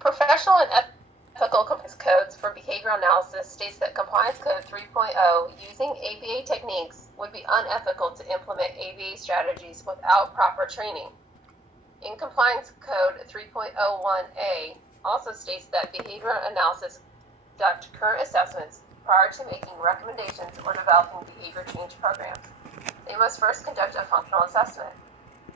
Professional and ethical compliance codes for behavioral analysis states that Compliance Code 3.0 using ABA techniques would be unethical to implement ABA strategies without proper training. In Compliance Code 3.01a also states that behavioral analysis conduct current assessments prior to making recommendations or developing behavior change programs. They must first conduct a functional assessment.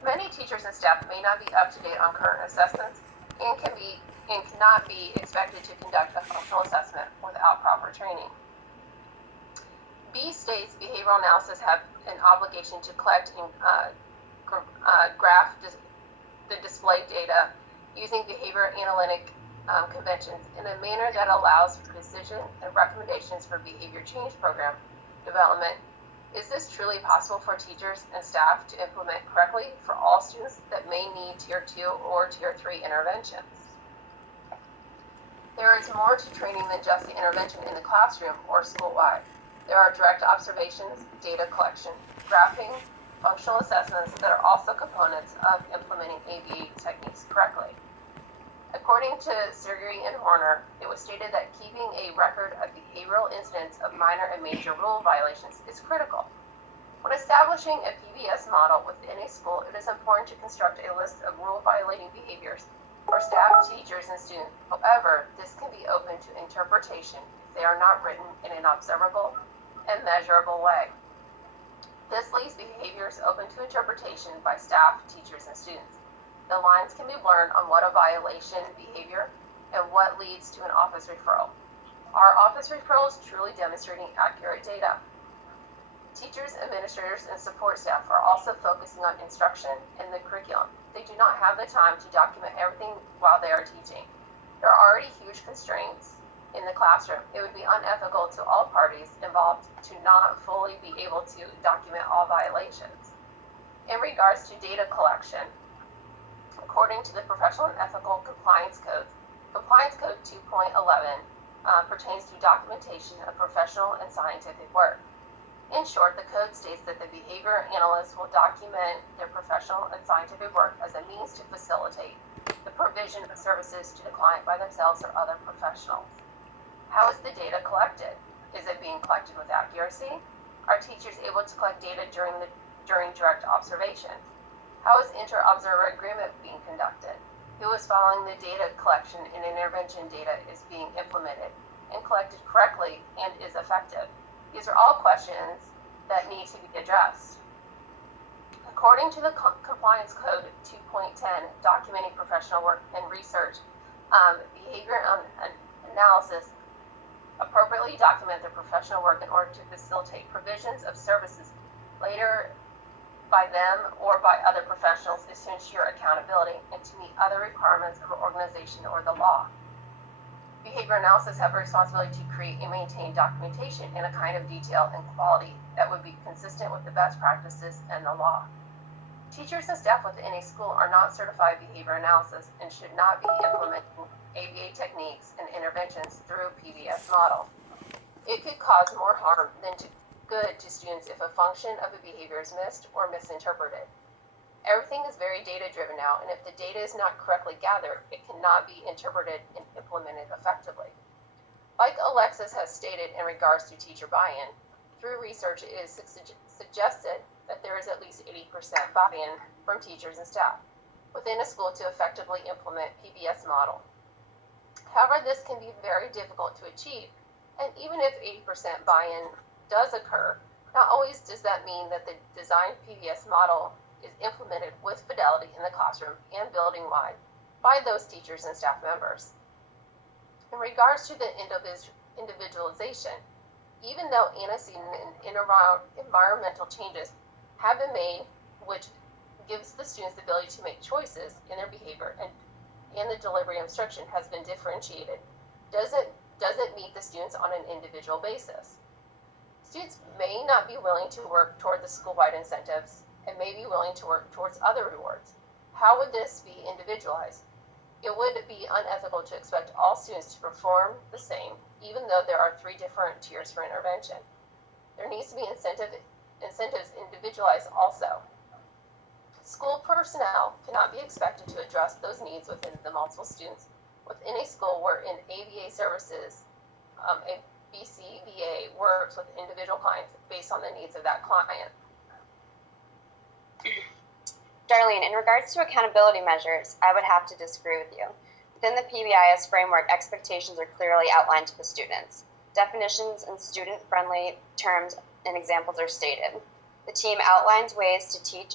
Many teachers and staff may not be up to date on current assessments and cannot be expected to conduct a functional assessment without proper training. B states behavioral analysis have an obligation to collect and graph the display data using behavior analytic conventions in a manner that allows for decision and recommendations for behavior change program development. Is this truly possible for teachers and staff to implement correctly for all students that may need Tier 2 or Tier 3 interventions? There is more to training than just the intervention in the classroom or school-wide. There are direct observations, data collection, graphing, functional assessments that are also components of implementing ABA techniques correctly. According to Sergey and Horner, it was stated that keeping a record of behavioral incidents of minor and major rule violations is critical. When establishing a PBS model within a school, it is important to construct a list of rule-violating behaviors for staff, teachers, and students. However, this can be open to interpretation if they are not written in an observable and measurable way. This leaves behaviors open to interpretation by staff, teachers, and students. The lines can be blurred on what a violation behavior and what leads to an office referral. Are office referrals truly demonstrating accurate data? Teachers, administrators, and support staff are also focusing on instruction and the curriculum. They do not have the time to document everything while they are teaching. There are already huge constraints in the classroom. It would be unethical to all parties involved to not fully be able to document all violations. In regards to data collection, according to the Professional and Ethical Compliance Code, Compliance Code 2.11 pertains to documentation of professional and scientific work. In short, the code states that the behavior analyst will document their professional and scientific work as a means to facilitate the provision of services to the client by themselves or other professionals. How is the data collected? Is it being collected with accuracy? Are teachers able to collect data during direct observation? How is inter-observer agreement being conducted? Who is following the data collection and intervention data is being implemented and collected correctly and is effective? These are all questions that need to be addressed. According to the Compliance Code 2.10, documenting professional work and research, behavior analysis appropriately document their professional work in order to facilitate provisions of services later by them or by other professionals is to ensure accountability and to meet other requirements of an organization or the law. Behavior analysis have a responsibility to create and maintain documentation in a kind of detail and quality that would be consistent with the best practices and the law. Teachers and staff within a school are not certified behavior analysis and should not be implementing ABA techniques and interventions through a PBS model. It could cause more harm than good to students if a function of a behavior is missed or misinterpreted. Everything is very data-driven now, and if the data is not correctly gathered, it cannot be interpreted and implemented effectively. Like Alexis has stated in regards to teacher buy-in, through research it is suggested that there is at least 80% buy-in from teachers and staff within a school to effectively implement PBS model. However, this can be very difficult to achieve, and even if 80% buy-in does occur, not always does that mean that the designed PBS model is implemented with fidelity in the classroom and building-wide by those teachers and staff members. In regards to the individualization, even though antecedent and environmental changes have been made, which gives the students the ability to make choices in their behavior and the delivery of instruction has been differentiated, doesn't meet the students on an individual basis. Students may not be willing to work toward the school-wide incentives and may be willing to work towards other rewards. How would this be individualized? It would be unethical to expect all students to perform the same, even though there are 3 different tiers for intervention. There needs to be incentives individualized also. School personnel cannot be expected to address those needs within the multiple students Within a school wherein ABA services, a BCBA works with individual clients based on the needs of that client. Darlene, in regards to accountability measures, I would have to disagree with you. Within the PBIS framework, expectations are clearly outlined to the students. Definitions and student-friendly terms and examples are stated. The team outlines ways to teach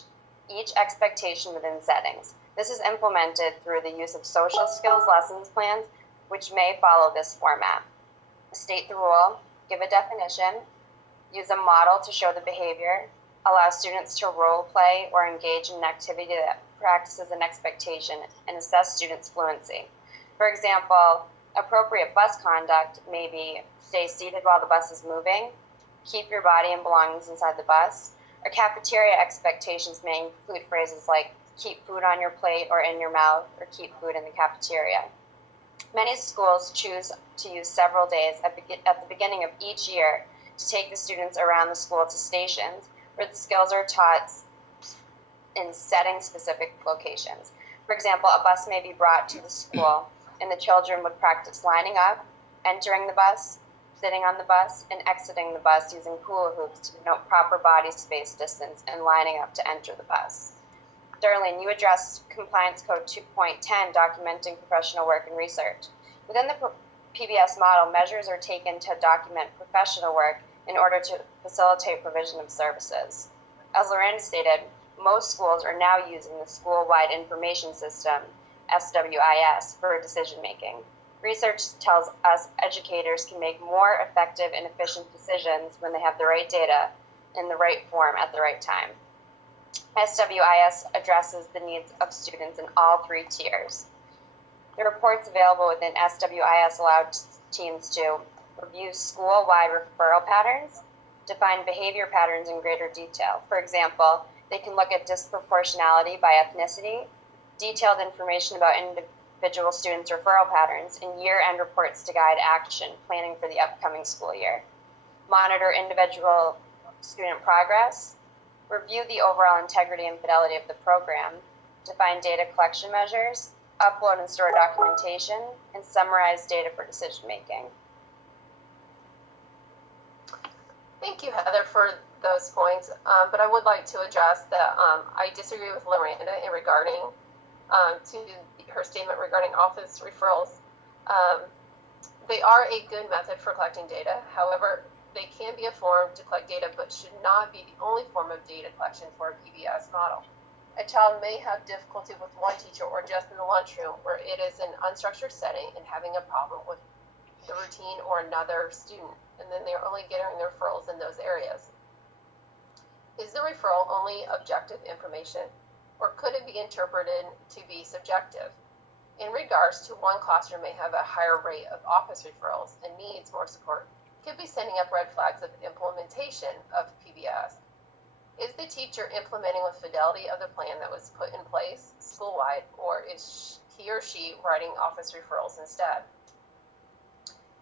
each expectation within settings. This is implemented through the use of social skills lessons plans, which may follow this format. State the rule, give a definition, use a model to show the behavior, allow students to role play or engage in an activity that practices an expectation, and assess students' fluency. For example, appropriate bus conduct may be stay seated while the bus is moving, keep your body and belongings inside the bus, or cafeteria expectations may include phrases like keep food on your plate or in your mouth, or keep food in the cafeteria. Many schools choose to use several days at the beginning of each year to take the students around the school to stations where the skills are taught in setting-specific locations. For example, a bus may be brought to the school and the children would practice lining up, entering the bus, sitting on the bus, and exiting the bus using hula hoops to denote proper body space distance and lining up to enter the bus. Darlene, you addressed Compliance Code 2.10, documenting professional work and research. Within the PBS model, measures are taken to document professional work in order to facilitate provision of services. As Lorraine stated, most schools are now using the School-Wide Information System, SWIS, for decision-making. Research tells us educators can make more effective and efficient decisions when they have the right data in the right form at the right time. SWIS addresses the needs of students in all three tiers. The reports available within SWIS allow teams to review school-wide referral patterns, define behavior patterns in greater detail. For example, they can look at disproportionality by ethnicity, detailed information about individual students' referral patterns, and year-end reports to guide action planning for the upcoming school year. Monitor individual student progress, review the overall integrity and fidelity of the program, define data collection measures, upload and store documentation, and summarize data for decision-making. Thank you, Heather, for those points, but I would like to address that I disagree with Miranda in regarding to her statement regarding office referrals. They are a good method for collecting data. However, they can be a form to collect data, but should not be the only form of data collection for a PBS model. A child may have difficulty with one teacher or just in the lunchroom where it is an unstructured setting and having a problem with the routine or another student, and then they're only getting referrals in those areas. Is the referral only objective information, or could it be interpreted to be subjective? In regards to one classroom may have a higher rate of office referrals and needs more support, could be sending up red flags of implementation of PBS. Is the teacher implementing with fidelity of the plan that was put in place school-wide, or is he or she writing office referrals instead?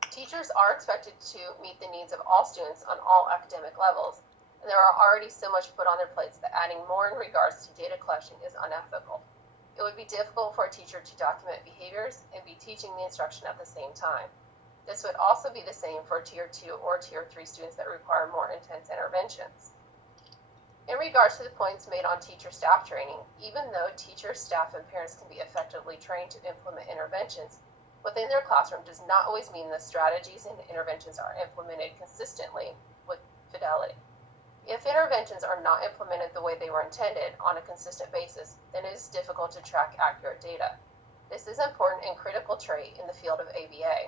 Teachers are expected to meet the needs of all students on all academic levels, and there are already so much put on their plates that adding more in regards to data collection is unethical. It would be difficult for a teacher to document behaviors and be teaching the instruction at the same time. This would also be the same for Tier 2 or Tier 3 students that require more intense interventions. In regards to the points made on teacher-staff training, even though teachers, staff, and parents can be effectively trained to implement interventions within their classroom does not always mean the strategies and interventions are implemented consistently with fidelity. If interventions are not implemented the way they were intended on a consistent basis, then it is difficult to track accurate data. This is an important and critical trait in the field of ABA.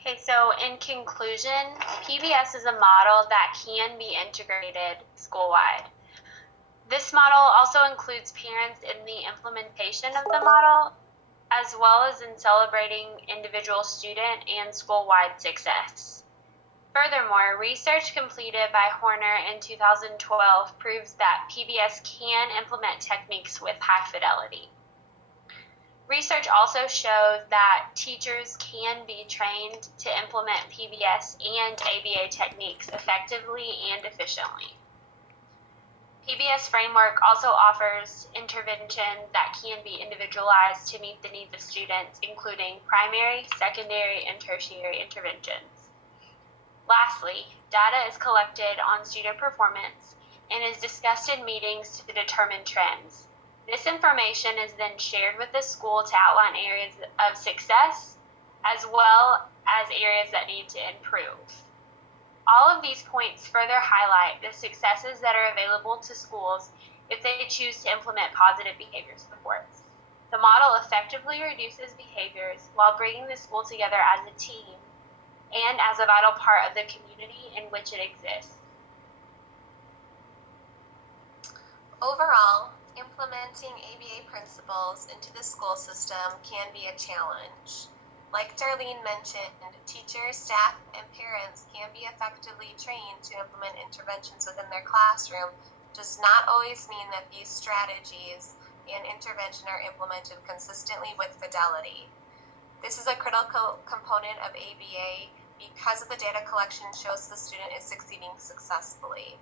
Okay, so in conclusion, PBS is a model that can be integrated school-wide. This model also includes parents in the implementation of the model, as well as in celebrating individual student and school-wide success. Furthermore, research completed by Horner in 2012 proves that PBS can implement techniques with high fidelity. Research also shows that teachers can be trained to implement PBS and ABA techniques effectively and efficiently. PBS framework also offers intervention that can be individualized to meet the needs of students, including primary, secondary, and tertiary interventions. Lastly, data is collected on student performance and is discussed in meetings to determine trends. This information is then shared with the school to outline areas of success as well as areas that need to improve. All of these points further highlight the successes that are available to schools if they choose to implement positive behavior supports. The model effectively reduces behaviors while bringing the school together as a team and as a vital part of the community in which it exists. Overall, implementing ABA principles into the school system can be a challenge. Like Darlene mentioned, teachers, staff, and parents can be effectively trained to implement interventions within their classroom, does not always mean that these strategies and intervention are implemented consistently with fidelity. This is a critical component of ABA because of the data collection shows the student is succeeding successfully.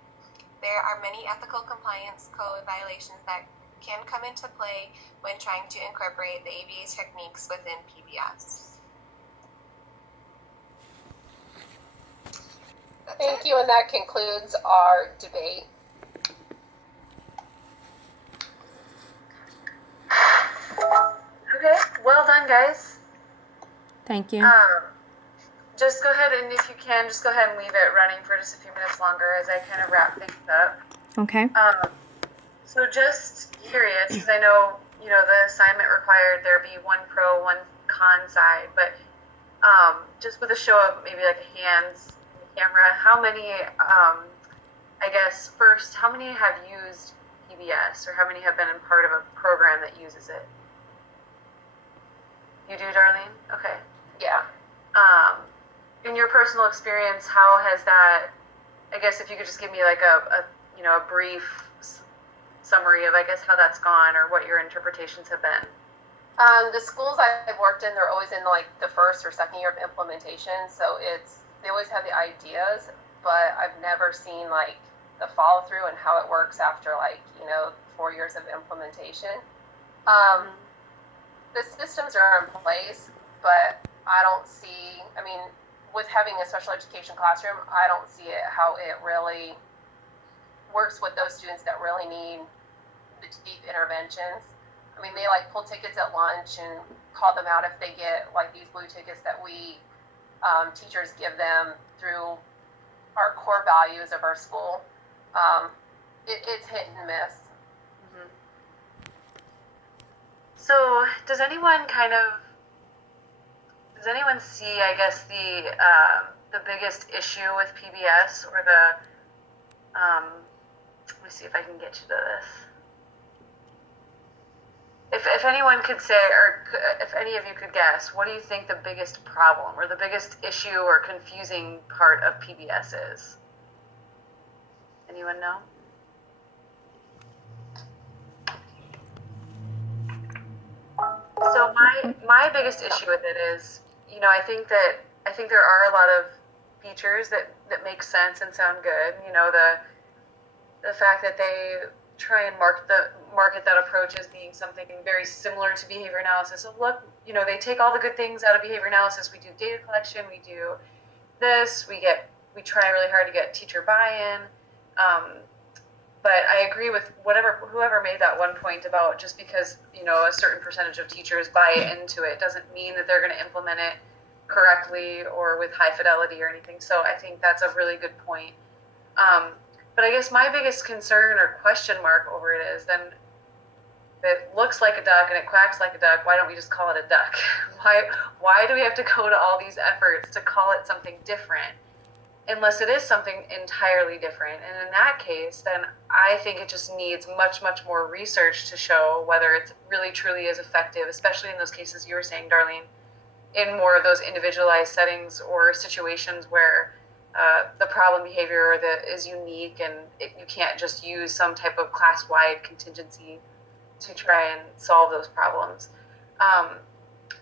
There are many ethical compliance code violations that can come into play when trying to incorporate the ABA techniques within PBS. Thank you, and that concludes our debate. Okay, well done, guys. Thank you. Just go ahead and, if you can, just go ahead and leave it running for just a few minutes longer as I kind of wrap things up. Okay. So just curious, because I know, the assignment required there be one pro, one con side, but just with a show of maybe like a hands camera, how many, I guess, first, how many have used PBS, or how many have been in part of a program that uses it? You do, Darlene? Okay. Yeah. In your personal experience, how has that, I guess if you could just give me like a brief summary of, I guess, how that's gone or what your interpretations have been. The schools I've worked in, they're always in like the first or second year of implementation, so they always have the ideas, but I've never seen like the follow through and how it works after 4 years of implementation. The systems are in place, but I don't see, with having a special education classroom, I don't see how it really works with those students that really need the deep interventions. They pull tickets at lunch and call them out if they get these blue tickets that we teachers give them through our core values of our school. It's hit and miss. Mm-hmm. So does anyone see, I guess, the biggest issue with PBS, or let me see if I can get you to this. If anyone could say, or if any of you could guess, what do you think the biggest problem or the biggest issue or confusing part of PBS is? Anyone know? So my biggest issue with it is, I think there are a lot of features that make sense and sound good. The fact that they try and market that approach as being something very similar to behavior analysis. So look, they take all the good things out of behavior analysis. We do data collection, we do this, we try really hard to get teacher buy-in. But I agree with whoever made that one point about just because, a certain percentage of teachers buy into it doesn't mean that they're going to implement it correctly or with high fidelity or anything. So I think that's a really good point. But I guess my biggest concern or question mark over it is, then it looks like a duck and it quacks like a duck. Why don't we just call it a duck? Why do we have to go to all these efforts to call it something different, unless it is something entirely different? And in that case, then I think it just needs much, much more research to show whether it really truly is effective, especially in those cases you were saying, Darlene, in more of those individualized settings or situations where the problem behavior is unique and you can't just use some type of class-wide contingency to try and solve those problems.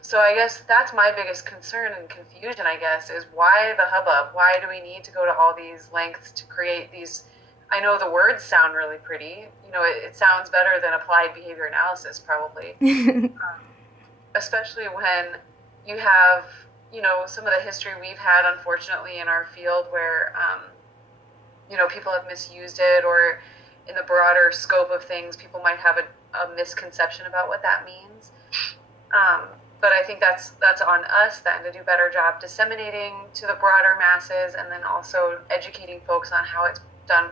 So I guess that's my biggest concern and confusion, I guess, is why the hubbub? Why do we need to go to all these lengths to create these I know the words sound really pretty. It sounds better than applied behavior analysis, probably. Especially when you have, some of the history we've had, unfortunately, in our field where, people have misused it, or in the broader scope of things, people might have a misconception about what that means. But I think that's on us then to do a better job disseminating to the broader masses, and then also educating folks on how it's done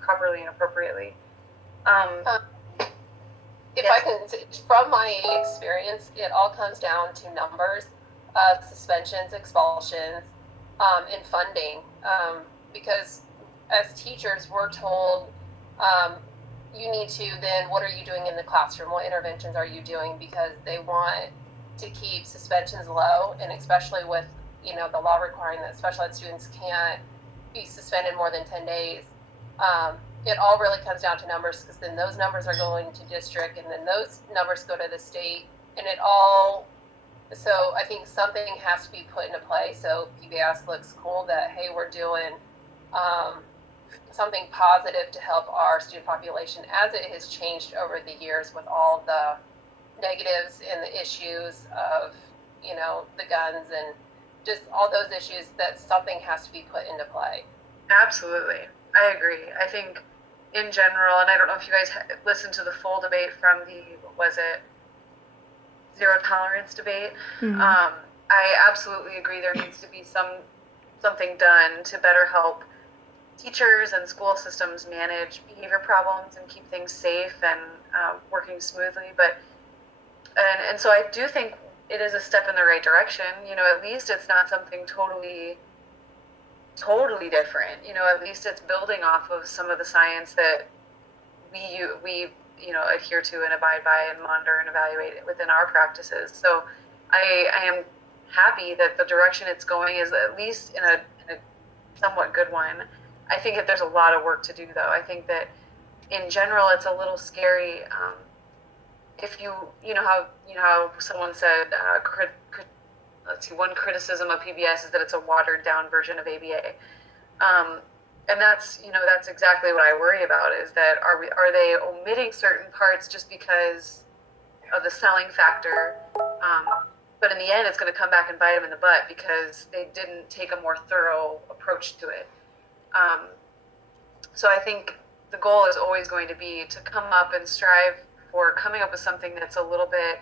properly and appropriately. If I can, from my experience, it all comes down to numbers of suspensions, expulsions, and funding. Because as teachers, we're told you need to then, what are you doing in the classroom? What interventions are you doing? Because they want to keep suspensions low, and especially with, the law requiring that special ed students can't be suspended more than 10 days. It all really comes down to numbers, because then those numbers are going to district, and then those numbers go to the state, and so I think something has to be put into play. So PBS looks cool that, hey, we're doing something positive to help our student population, as it has changed over the years with all the negatives and the issues of, the guns and just all those issues, that something has to be put into play. Absolutely. I agree. I think in general, and I don't know if you guys listened to the full debate from the, zero tolerance debate. Mm-hmm. I absolutely agree there needs to be something done to better help teachers and school systems manage behavior problems and keep things safe and working smoothly. And so I do think it is a step in the right direction. At least it's not something totally different. At least it's building off of some of the science that we adhere to and abide by and monitor and evaluate within our practices. So I am happy that the direction it's going is at least in a somewhat good one. I think that there's a lot of work to do, though. I think that in general it's a little scary. If how someone said, one criticism of PBS is that it's a watered down version of ABA. And that's exactly what I worry about, is that are they omitting certain parts just because of the selling factor? But in the end, it's going to come back and bite them in the butt because they didn't take a more thorough approach to it. So I think the goal is always going to be to come up and strive for coming up with something that's a little bit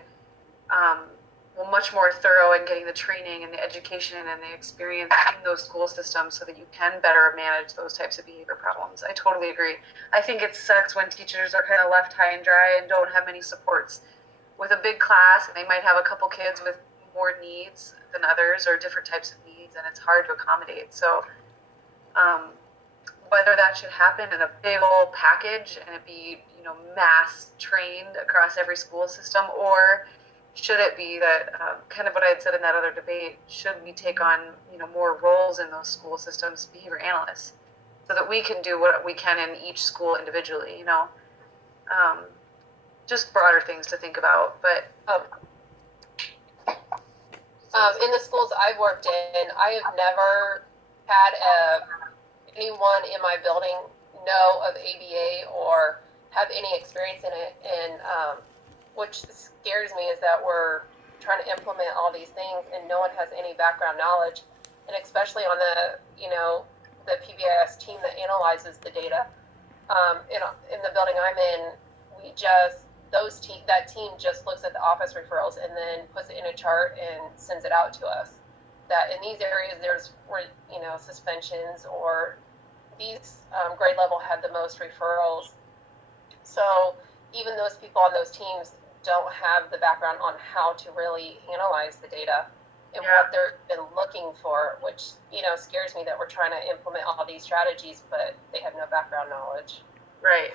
much more thorough in getting the training and the education and the experience in those school systems so that you can better manage those types of behavior problems. I totally agree. I think it sucks when teachers are kind of left high and dry and don't have many supports. With a big class, they might have a couple kids with more needs than others or different types of needs, and it's hard to accommodate. So whether that should happen in a big old package and it be, mass trained across every school system, or should it be that kind of what I had said in that other debate, should we take on, more roles in those school systems, behavior analysts, so that we can do what we can in each school individually, just broader things to think about. But in the schools I've worked in, I have never had anyone in my building know of ABA or have any experience in it, and which scares me is that we're trying to implement all these things and no one has any background knowledge, and especially on the the PBS team that analyzes the data. In the building I'm in, that team just looks at the office referrals and then puts it in a chart and sends it out to us. That in these areas there's suspensions, or these grade level had the most referrals. So even those people on those teams don't have the background on how to really analyze the data and what they're been looking for, which scares me that we're trying to implement all these strategies, but they have no background knowledge. Right.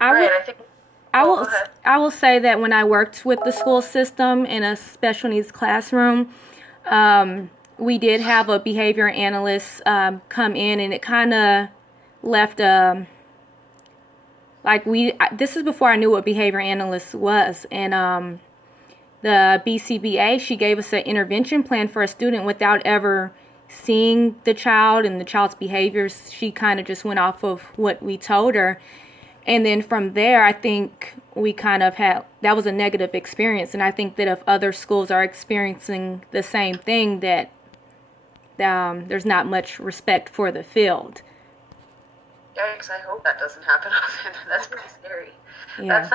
I will say that when I worked with the school system in a special needs classroom, we did have a behavior analyst come in, and it kind of left this is before I knew what behavior analyst was, and the BCBA, she gave us an intervention plan for a student without ever seeing the child and the child's behaviors. She kind of just went off of what we told her. And then from there, I think we kind of had, that was a negative experience. And I think that if other schools are experiencing the same thing, that there's not much respect for the field. Yikes, I hope that doesn't happen often. That's pretty scary. Yeah.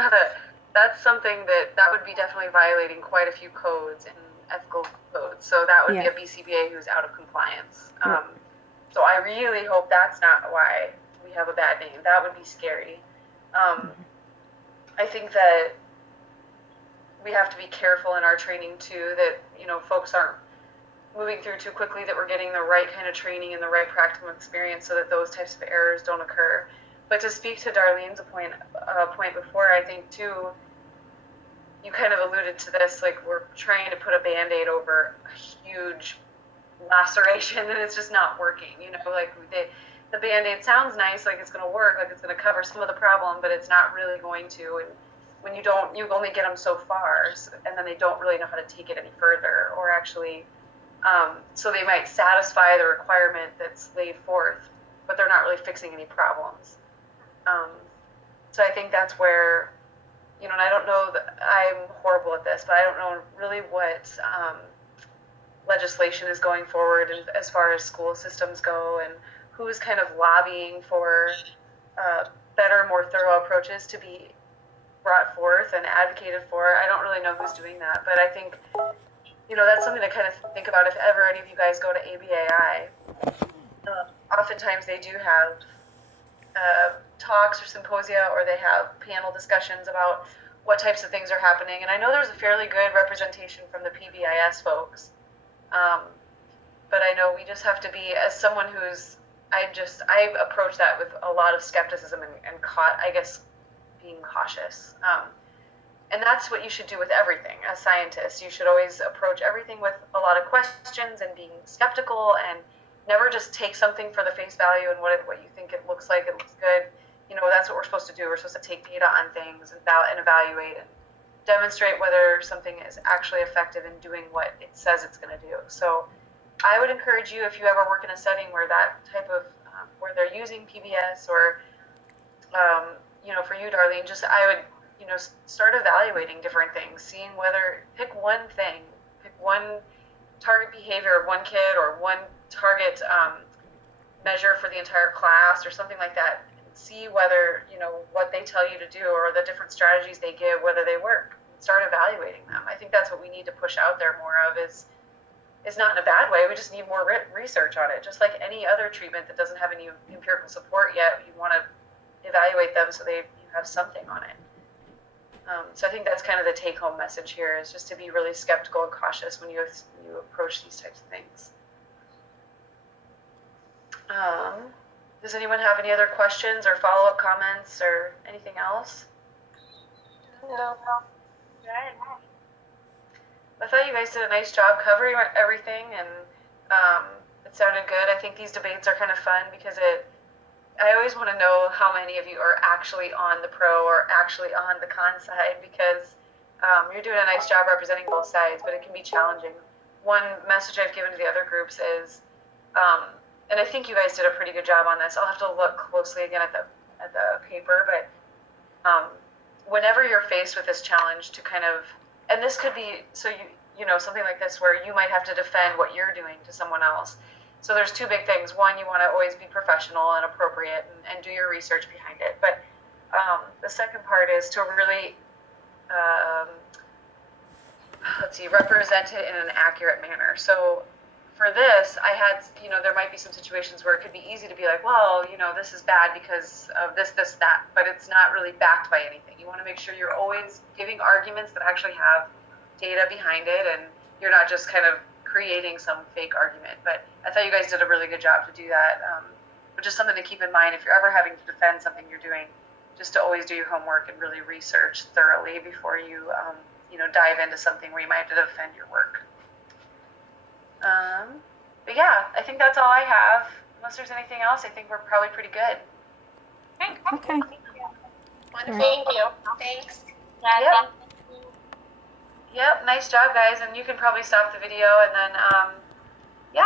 That's something that would be definitely violating quite a few codes and ethical codes. So that would be a BCBA who's out of compliance. So I really hope that's not why we have a bad name. That would be scary. I think that we have to be careful in our training too, that, you know, folks aren't moving through too quickly, that we're getting the right kind of training and the right practical experience so that those types of errors don't occur. But to speak to Darlene's point before, I think too, you kind of alluded to this, like we're trying to put a Band-Aid over a huge laceration and it's just not working. You know, like the Band-Aid sounds nice, like it's going to work, like it's going to cover some of the problem, but it's not really going to. And when you only get them so far, and then they don't really know how to take it any further, or actually, so they might satisfy the requirement that's laid forth, but they're not really fixing any problems. So I think that's where, you know, and I don't know, I'm horrible at this, but I don't know really what legislation is going forward and as far as school systems go, and who's kind of lobbying for better, more thorough approaches to be brought forth and advocated for. I don't really know who's doing that, but I think, you know, that's something to kind of think about if ever any of you guys go to ABAI. Oftentimes they do have talks or symposia, or they have panel discussions about what types of things are happening. And I know there's a fairly good representation from the PBIS folks. But I know we just have to be, as someone who's, I approach that with a lot of skepticism and being cautious. And that's what you should do with everything as scientists. You should always approach everything with a lot of questions and being skeptical, and never just take something for the face value and what you think it looks like, it looks good. You know, that's what we're supposed to do. We're supposed to take data on things and evaluate and demonstrate whether something is actually effective in doing what it says it's going to do. So I would encourage you, if you ever work in a setting where that type of, where they're using PBS, or, you know, for you, Darlene, I would, you know, start evaluating different things, seeing pick one thing, pick one target behavior of one kid, or one target measure for the entire class, or something like that. See whether, you know, what they tell you to do, or the different strategies they give, whether they work. Start evaluating them. I think that's what we need to push out there more of, is not in a bad way. We just need more research on it. Just like any other treatment that doesn't have any empirical support yet, you want to evaluate them so you have something on it. So I think that's kind of the take-home message here, is just to be really skeptical and cautious when you approach these types of things. Does anyone have any other questions or follow-up comments or anything else? No. I thought you guys did a nice job covering everything, and it sounded good. I think these debates are kind of fun because I always want to know how many of you are actually on the pro or actually on the con side, because you're doing a nice job representing both sides, but it can be challenging. One message I've given to the other groups is, and I think you guys did a pretty good job on this. I'll have to look closely again at the paper, but whenever you're faced with this challenge to kind of, and this could be, so you know, something like this where you might have to defend what you're doing to someone else. So there's two big things. One, you want to always be professional and appropriate and do your research behind it. But the second part is to really, represent it in an accurate manner. So for this, I had, you know, there might be some situations where it could be easy to be like, well, you know, this is bad because of this, that, but it's not really backed by anything. You want to make sure you're always giving arguments that actually have data behind it, and you're not just kind of creating some fake argument. But I thought you guys did a really good job to do that, but just something to keep in mind if you're ever having to defend something you're doing, just to always do your homework and really research thoroughly before you, dive into something where you might have to defend your work. But yeah, I think that's all I have. Unless there's anything else, I think we're probably pretty good. Okay. Wonderful. Thank you. Thanks. Yep. Nice job, guys. And you can probably stop the video, and then